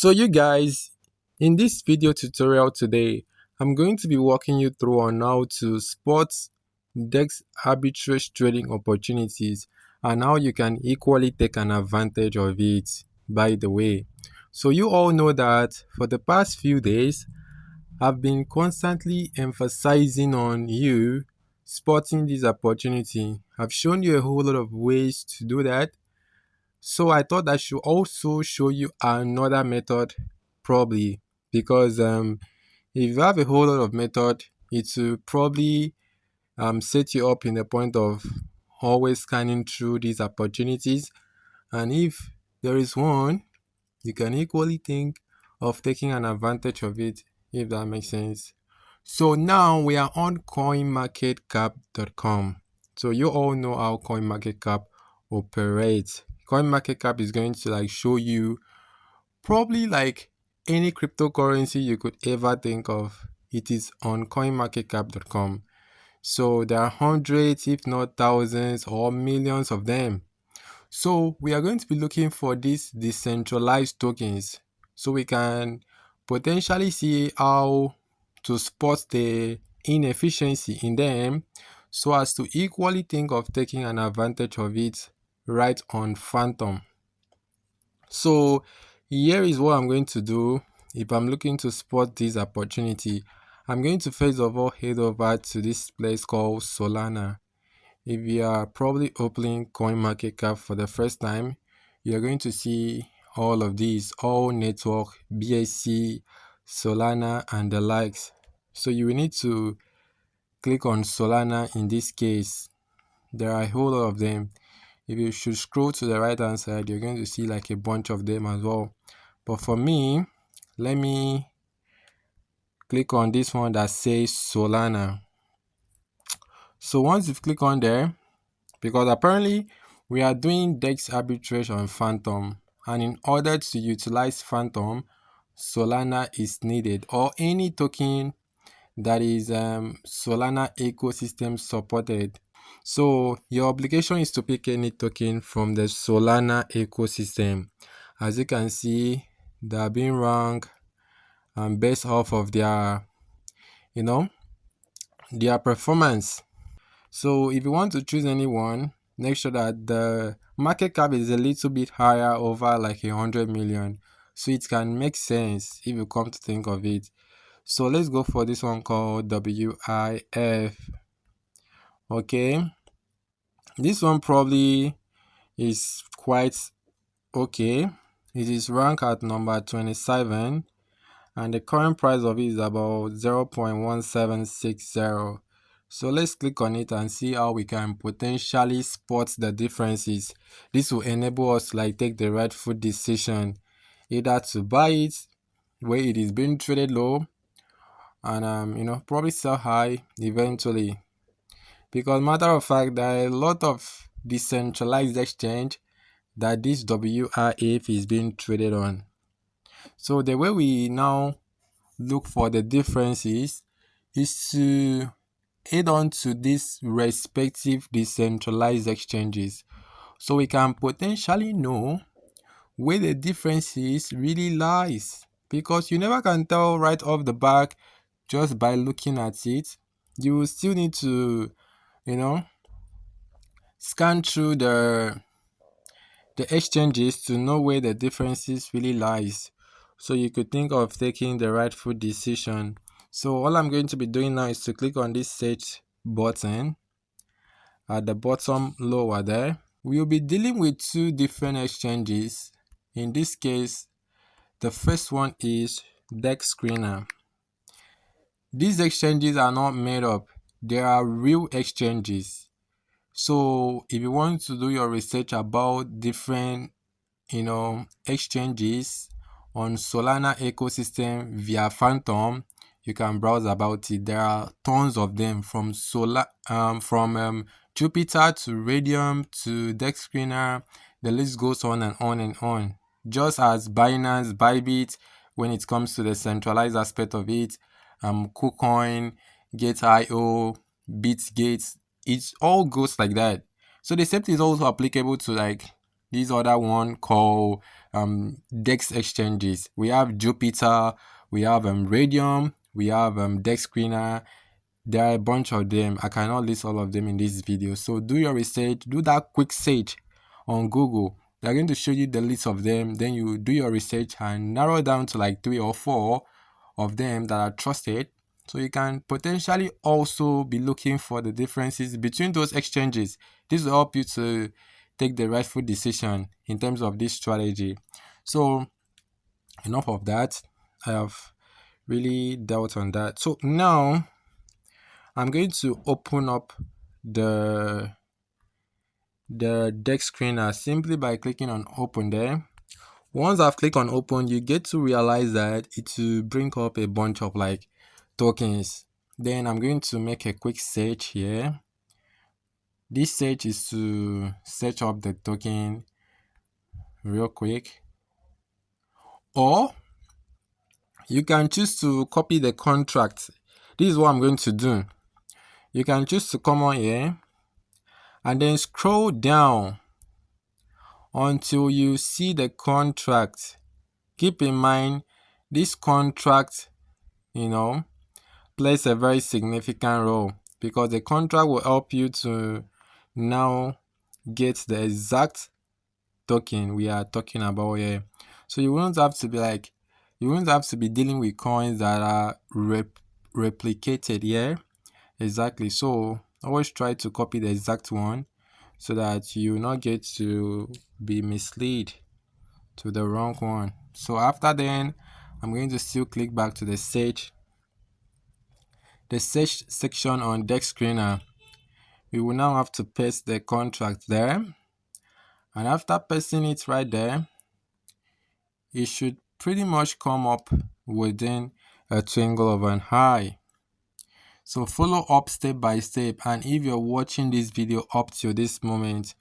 So you guys, in this video tutorial today, I'm going to be walking you through on how to spot DEX arbitrage trading opportunities and how you can equally take an advantage of it, by the way. So you all know that for the past few days, I've been constantly emphasizing on you spotting this opportunity. I've shown you a whole lot of ways to do that. So I thought I should also show you another method, probably, because if you have a whole lot of method, it will probably set you up in the point of always scanning through these opportunities. And if there is one, you can equally think of taking an advantage of it, if that makes sense. So now we are on coinmarketcap.com. So you all know how CoinMarketCap operates. CoinMarketCap is going to show you probably any cryptocurrency you could ever think of. It is on coinmarketcap.com. So there are hundreds, if not thousands or millions of them. So we are going to be looking for these decentralized tokens so we can potentially see how to spot the inefficiency in them so as to equally think of taking an advantage of it right on Phantom. So here is what I'm going to do. If I'm looking to spot this opportunity, I'm going to first of all head over to this place called Solana. If you are probably opening CoinMarketCap for the first time, you're going to see all of these, all network, BSC, Solana, and the likes. So you will need to click on Solana in this case. There are a whole lot of them. If you should scroll to the right hand side, you're going to see a bunch of them as well. But for me, let me click on this one that says Solana. So once you've clicked on there, because apparently we are doing DEX arbitrage on Phantom, and in order to utilize Phantom, Solana is needed, or any token that is Solana ecosystem supported. So your obligation is to pick any token from the Solana ecosystem. As you can see, they are being ranked based off of their their performance. So if you want to choose anyone, make sure that the market cap is a little bit higher, over 100 million, so it can make sense if you come to think of it. So let's go for this one called WIF. Okay, this one probably is quite okay. It is ranked at number 27, and the current price of it is about 0.1760. So let's click on it and see how we can potentially spot the differences. This will enable us to take the rightful decision, either to buy it where it is being traded low and probably sell high eventually. Because matter of fact, there are a lot of decentralized exchange that this WRF is being traded on. So the way we now look for the differences is to head on to these respective decentralized exchanges, so we can potentially know where the differences really lies, because you never can tell right off the back just by looking at it. You will still need to scan through the exchanges to know where the differences really lies, so you could think of taking the rightful decision. So all I'm going to be doing now is to click on this search button at the bottom lower there. We'll be dealing with two different exchanges. In this case, the first one is DEX Screener. These exchanges are not made up, they are real exchanges. So if you want to do your research about different exchanges on Solana ecosystem via Phantom, you can browse about it. There are tons of them, from Jupiter to Radium to DEX Screener. The list goes on and on and on. Just as Binance, Bybit, when it comes to the centralized aspect of it, KuCoin, Gate.io, BitGate, it all goes like that. So the same thing is also applicable to this other one called DEX exchanges. We have Jupiter, we have Radium, we have DEX Screener. There are a bunch of them. I cannot list all of them in this video. So do your research, do that quick search on Google. They're going to show you the list of them. Then you do your research and narrow down to like 3 or 4 of them that are trusted. So you can potentially also be looking for the differences between those exchanges. This will help you to take the rightful decision in terms of this strategy. So enough of that. I have really dealt on that. So now I'm going to open up the DEX screener simply by clicking on open there. Once I've clicked on open, you get to realize that it will bring up a bunch of like tokens. Then I'm going to make a quick search here. This search is to search up the token real quick, or you can choose to copy the contract. This is what I'm going to do. You can choose to come on here and then scroll down until you see the contract. Keep in mind, this contract, plays a very significant role because the contract will help you to now get the exact token we are talking about here. So you won't have to be dealing with coins that are replicated here. Exactly. So always try to copy the exact one so that you will not get to be misled to the wrong one. So after then, I'm going to still click back to the search section on DEX Screener. We will now have to paste the contract there, and after pasting it right there, it should pretty much come up within a twinkle of an eye. So follow up step by step, and if you're watching this video up to this moment,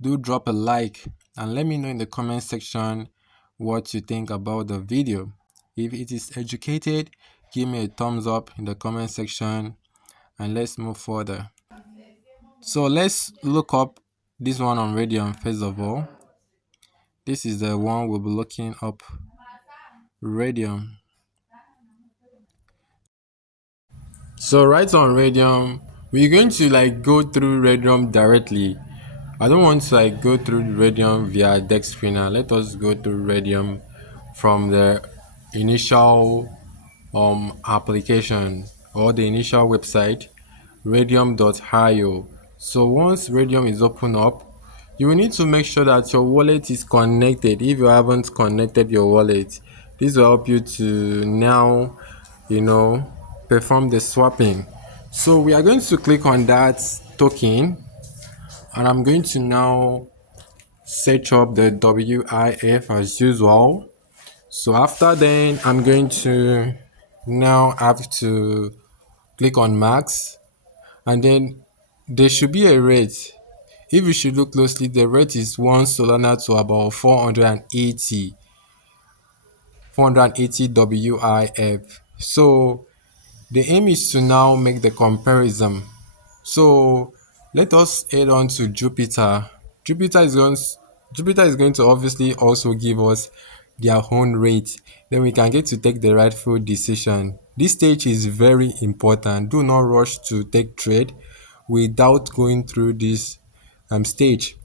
do drop a like and let me know in the comment section what you think about the video. If it is educated, give me a thumbs up in the comment section and let's move further. So let's look up this one on Radium first of all. This is the one we'll be looking up, Radium. So right on Radium, we're going to go through Radium directly. I don't want to go through Radium via DEX Screener. Let us go through Radium from the initial application or the initial website, radium.io. So once Radium is open up, you will need to make sure that your wallet is connected. If you haven't connected your wallet, this will help you to now perform the swapping. So we are going to click on that token, and I'm going to now search up the WIF as usual. So after then, I'm going to now have to click on max, and then there should be a rate. If you should look closely, the rate is 1 Solana to about 480 WIF. So the aim is to now make the comparison. So let us head on to Jupiter. Jupiter is going to obviously also give us their own rate. Then we can get to take the rightful decision. This stage is very important. Do not rush to take trade without going through this stage,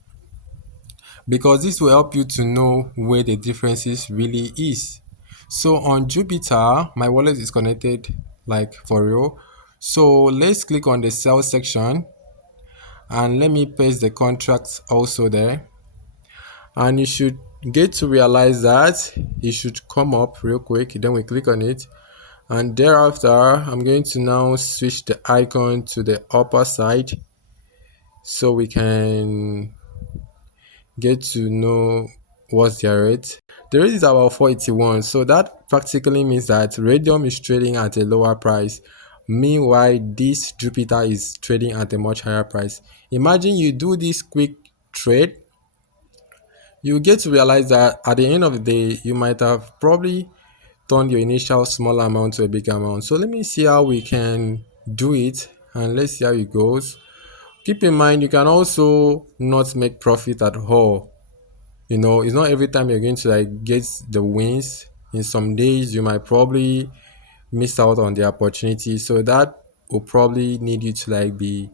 because this will help you to know where the differences really is. So on Jupiter, my wallet is connected for real. So let's click on the sell section and let me paste the contracts also there, and you should get to realize that it should come up real quick. Then we click on it, and thereafter I'm going to now switch the icon to the upper side so we can get to know what's their rate. The rate is about 481, so that practically means that Radium is trading at a lower price. Meanwhile, this Jupiter is trading at a much higher price. Imagine you do this quick trade, you get to realize that at the end of the day, you might have probably turned your initial small amount to a big amount. So let me see how we can do it, and let's see how it goes. Keep in mind, you can also not make profit at all. You know, it's not every time you're going to like get the wins. In some days you might probably miss out on the opportunity, so that will probably need you to like be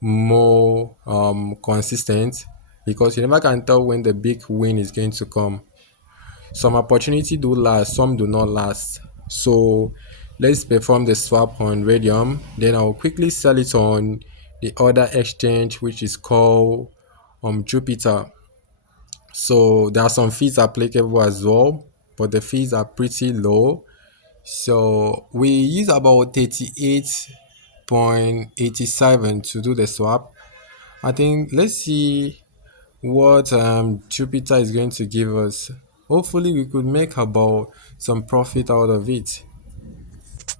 more consistent, because you never can tell when the big win is going to come. Some opportunity do last, some do not last. So let's perform the swap on Radium, then I'll quickly sell it on the other exchange, which is called Jupiter. So there are some fees applicable as well, but the fees are pretty low. So we use about 38.87 to do the swap. I think let's see what Jupiter is going to give us. Hopefully we could make about some profit out of it.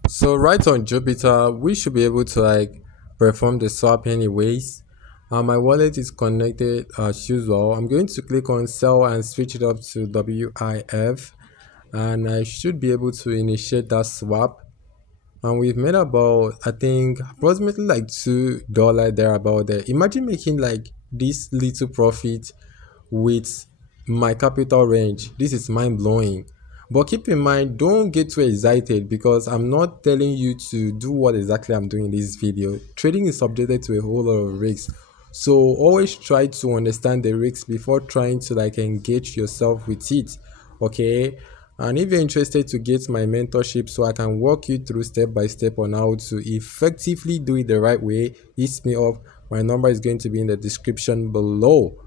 So right on Jupiter, we should be able to like perform the swap anyways. My wallet is connected as usual. I'm going to click on sell and switch it up to WIF, and I should be able to initiate that swap. And we've made about, I think, approximately like $2 there about there. Imagine making like this little profit with my capital range. This is mind blowing. But keep in mind, don't get too excited, because I'm not telling you to do what exactly I'm doing in this video. Trading is subjected to a whole lot of risks. So always try to understand the risks before trying to like engage yourself with it. Okay? And if you're interested to get my mentorship so I can walk you through step by step on how to effectively do it the right way, hit me up. My number is going to be in the description below.